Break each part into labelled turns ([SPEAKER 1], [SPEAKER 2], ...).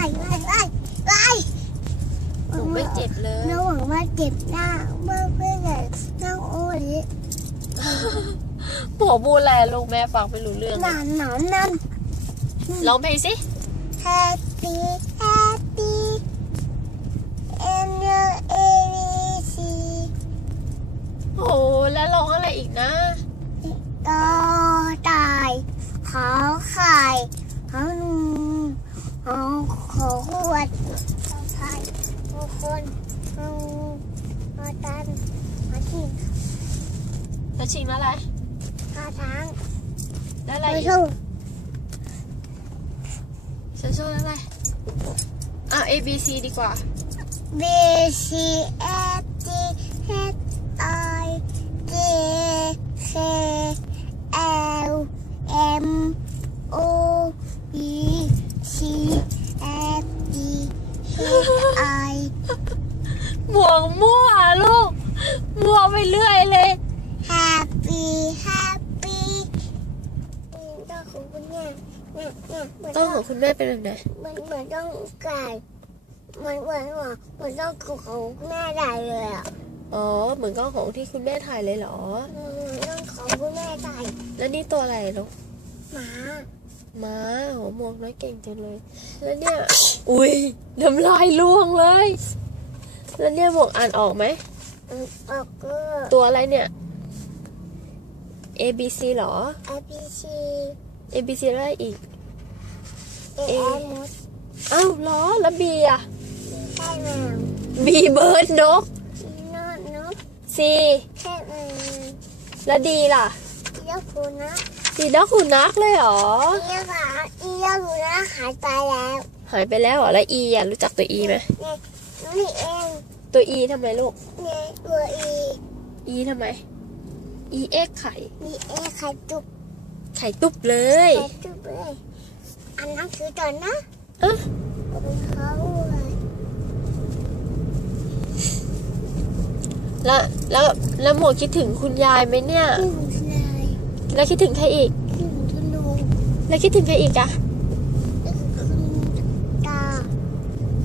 [SPEAKER 1] ไปไปไป
[SPEAKER 2] หนูไม่เจ็บเลย
[SPEAKER 1] น้องหวังว่าเจ็บหน้าเมื่อเพื่อนน้องโอ้ย
[SPEAKER 2] ผัวบูแลลูกแม่ฟังไม่รู้เรื่อง
[SPEAKER 1] หนอนหนานนั่น
[SPEAKER 2] ร้องเพลงสิ
[SPEAKER 1] Happy Happy M U A B C
[SPEAKER 2] โอ้แล้วร้องอะไรอีกนะ
[SPEAKER 1] ต่อตายขอไข่ขอหนู ขอขอขวดขอไข่ขอคนขอขอตันขอทิม
[SPEAKER 2] แล้วชิงอะไร
[SPEAKER 1] ขอช้าง
[SPEAKER 2] แล้วอะไร
[SPEAKER 1] ขอชู
[SPEAKER 2] ฉันชอบอะไรอะ A B C ดีกว่า
[SPEAKER 1] B C F G H I J K
[SPEAKER 2] หมวกมั่วลูก มั่วไปเรื่อยเลย
[SPEAKER 1] Happy Happy ต้องของคุณเนี่ยเนี่ยเนี่ยเหมือน
[SPEAKER 2] ต้องของคุณแม่เป็นแบบไหน
[SPEAKER 1] เหมือนเหมือนต้องไก่เหมือนเหมือนเหมือนเหมือนต้องของแม่ได้เลยอะ
[SPEAKER 2] อ๋อ เหมือนกับของที่คุณแม่ถ่ายเลยเหรอ
[SPEAKER 1] อืมต้องของคุณแม่ได้
[SPEAKER 2] แล้วนี่ตัวอะไรลูก
[SPEAKER 1] หมา
[SPEAKER 2] ม้าโหหมวกน้อยเก่งจังเลย แล้วเนี่ย อุ้ยน้ำลายร่วงเลย แล้วเนี่ยหมวกอ่านออกไหม
[SPEAKER 1] อืมออกก็
[SPEAKER 2] ตัวอะไรเนี่ย A B C เหรอ
[SPEAKER 1] A B C
[SPEAKER 2] A B C แล้วอะไรอีก
[SPEAKER 1] A
[SPEAKER 2] เอ
[SPEAKER 1] M
[SPEAKER 2] อ้าวเหรอแล้ว B อะ
[SPEAKER 1] ใช่แมว
[SPEAKER 2] B เบิร์ดนก
[SPEAKER 1] นอนนก
[SPEAKER 2] C
[SPEAKER 1] ใช่แมว
[SPEAKER 2] แล้ว D ล่ะ
[SPEAKER 1] อียาคูนะ
[SPEAKER 2] D นกขุนนักเลยเหรอ
[SPEAKER 1] อียาขาอียาคูนะหายไปแล้ว
[SPEAKER 2] หายไปแล้วเหรอแล้ว E อะรู้จักตัว E ไหม
[SPEAKER 1] เนี่ยนี่เอง
[SPEAKER 2] ตัว E ทำไมลูก
[SPEAKER 1] เนี่ยตัวอี
[SPEAKER 2] E ทำไม E X ไข่
[SPEAKER 1] นี่เองไข่ตุก
[SPEAKER 2] ไข่ตุ๊บเลย
[SPEAKER 1] ไข่ตุกเลยอันนั้นคือตอนนะ
[SPEAKER 2] เอ๊ะ
[SPEAKER 1] เป็นเขาเลย
[SPEAKER 2] แล้วแล้วแล้วหมวกคิดถึงคุณยายไหมเนี่ย
[SPEAKER 1] ที่หนูชาย
[SPEAKER 2] แล้วคิดถึงใครอีก
[SPEAKER 1] ที่หนูทะลุ
[SPEAKER 2] แล้วคิดถึงใครอีกอะ
[SPEAKER 1] นี่คือคุณตา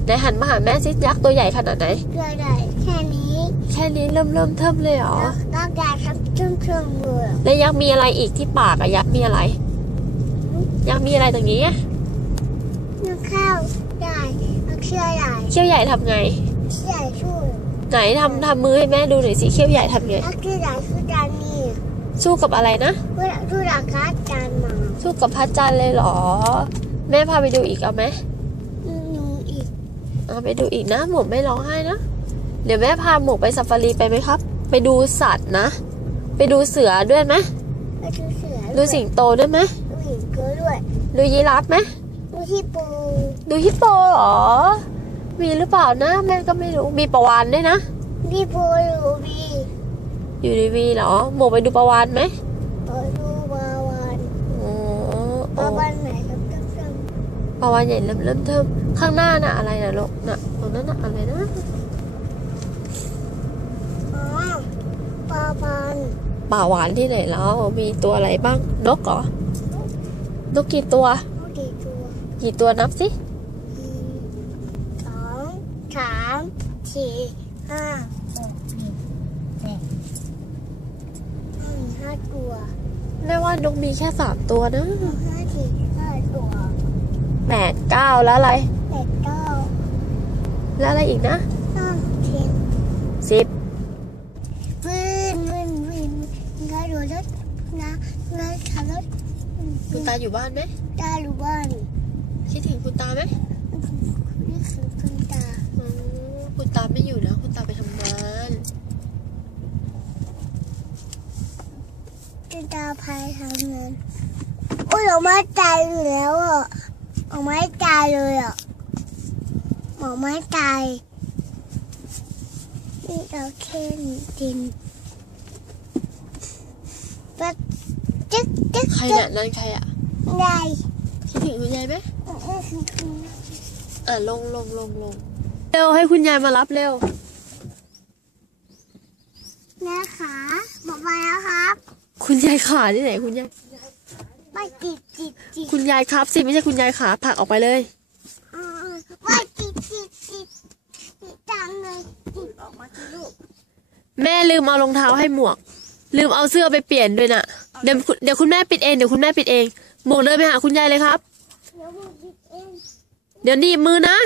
[SPEAKER 2] ไหนหันมาหาแม่สิยักษ์ตัวใหญ่ขนาดไหน
[SPEAKER 1] ตัวใหญ่แค่นี้
[SPEAKER 2] แค่นี้เริ่มเริ่มเทิมเลยเหรอ
[SPEAKER 1] แล้วแล้วยายทำชุ่มชุ่มๆเลย
[SPEAKER 2] แล้วยักษ์มีอะไรอีกที่ปากอะยักษ์มีอะไร ยักษ์มีอะไรตรงนี้อะ
[SPEAKER 1] น้ำข้าวใหญ่น้ำเชื่อใหญ่
[SPEAKER 2] เขี้ยวใหญ่ทำไง
[SPEAKER 1] เชื่อใหญ่ช่วย
[SPEAKER 2] ไหนทำทำมือให้แม่ดูหน่อยสิเขี้ยวใหญ่ทำไง
[SPEAKER 1] น้ำเชื่อใหญ่คือจานนี้
[SPEAKER 2] สู้กับอะไรนะ
[SPEAKER 1] เวลาดูราคาจานมา
[SPEAKER 2] สู้กับพระจันทร์เลยเหรอ แม่พาไปดูอีกเอาไหม
[SPEAKER 1] หนูอีก
[SPEAKER 2] เอาไปดูอีกนะ หมวกไม่ร้องไห้นะ เดี๋ยวแม่พาหมวกไปซาฟารีไปไหมครับ ไปดูสัตว์นะ ไปดูเสือด้วยไหม
[SPEAKER 1] ไปดูเสือ
[SPEAKER 2] ดูสิงโตด้วยไหม
[SPEAKER 1] ดูหินเกลือด้วย
[SPEAKER 2] ดูยีราฟไหม
[SPEAKER 1] ดูที่ปู
[SPEAKER 2] ดูฮิปโปเหรอ มีหรือเปล่านะ แม่ก็ไม่รู้ มีประวานด้วยนะ
[SPEAKER 1] ที่ปูรูบี
[SPEAKER 2] อยู่ในวีเหรอ หมวกไปดูประวานไหม
[SPEAKER 1] เออดูบาวัน
[SPEAKER 2] อ๋อ
[SPEAKER 1] ปลาวันไหนครับท่านผู้ชม
[SPEAKER 2] ประวานใหญ่เริ่มเริ่มเทิมข้างหน้าน่ะอะไรน่ะลูกน่ะตรงนั้นน่ะอะไรนะ
[SPEAKER 1] อ๋อปลาวัน
[SPEAKER 2] ป่าหวานที่ไหนแล้วมีตัวอะไรบ้าง นกเหรอนกกี่ตัว
[SPEAKER 1] เขาดีตัว
[SPEAKER 2] กี่ตัวนับสิ
[SPEAKER 1] สองสามสี่ห้าหกเจ็ดห้าห้าตัว
[SPEAKER 2] แม่ว่านกมีแค่สามตัวนะ
[SPEAKER 1] ห้าสี่ห้าตัว
[SPEAKER 2] แปดเก้าแล้วอะไร
[SPEAKER 1] แปดเก้า
[SPEAKER 2] แล้วอะไรอีกนะ
[SPEAKER 1] ห้าเจ็ด
[SPEAKER 2] สิบ
[SPEAKER 1] วินวินวินงานรถนะงานขับรถ
[SPEAKER 2] คุณตาอยู่บ้านไหม
[SPEAKER 1] ตาลูบ้าน
[SPEAKER 2] คิดถึงคุณตาไหม
[SPEAKER 1] นี่คือคุณตา
[SPEAKER 2] อ๋อคุณตาไม่อยู่นะ คุณตาไปทำงาน
[SPEAKER 1] คุณตาพายทำงานโอ้ยเราไม่ตายอยู่แล้ว อะเราไม่ตายเลยอะหมอไม่ตายนี่เราแค่ดินแบบจึ๊กจึ๊ก
[SPEAKER 2] ใคร
[SPEAKER 1] จึ๊
[SPEAKER 2] น่ะ
[SPEAKER 1] ก
[SPEAKER 2] นั่นใครอะ
[SPEAKER 1] ได้
[SPEAKER 2] คิดถึงคุณยายไหม
[SPEAKER 1] นี่คือคุณ
[SPEAKER 2] อะลงลงลงลงเร็วให้คุณยายมารับเร็ว
[SPEAKER 1] นะคะบอกมาแล้วครับ
[SPEAKER 2] คุณยายขาที่ไหนคุณยาย
[SPEAKER 1] ไม่จิกจิกจิก
[SPEAKER 2] คุณยายครับสิไม่ใช่คุณยายขาผักออกไปเลย
[SPEAKER 1] ไม่จิกจิกจิกจังเลยจิกออกมาที่ลูก
[SPEAKER 2] แม่ลืมเอารองเท้าให้หมวก ลืมเอาเสื้อไปเปลี่ยนด้วยน่ะเดี๋ยวเดี๋ยวคุณแม่ปิดเองเดี๋ยวคุณแม่ปิดเองหมวกเดินไปหาคุณยายเลยครับ
[SPEAKER 1] เดี๋ยวมึงจิกเอง
[SPEAKER 2] เดี๋ยวหนีมือนะ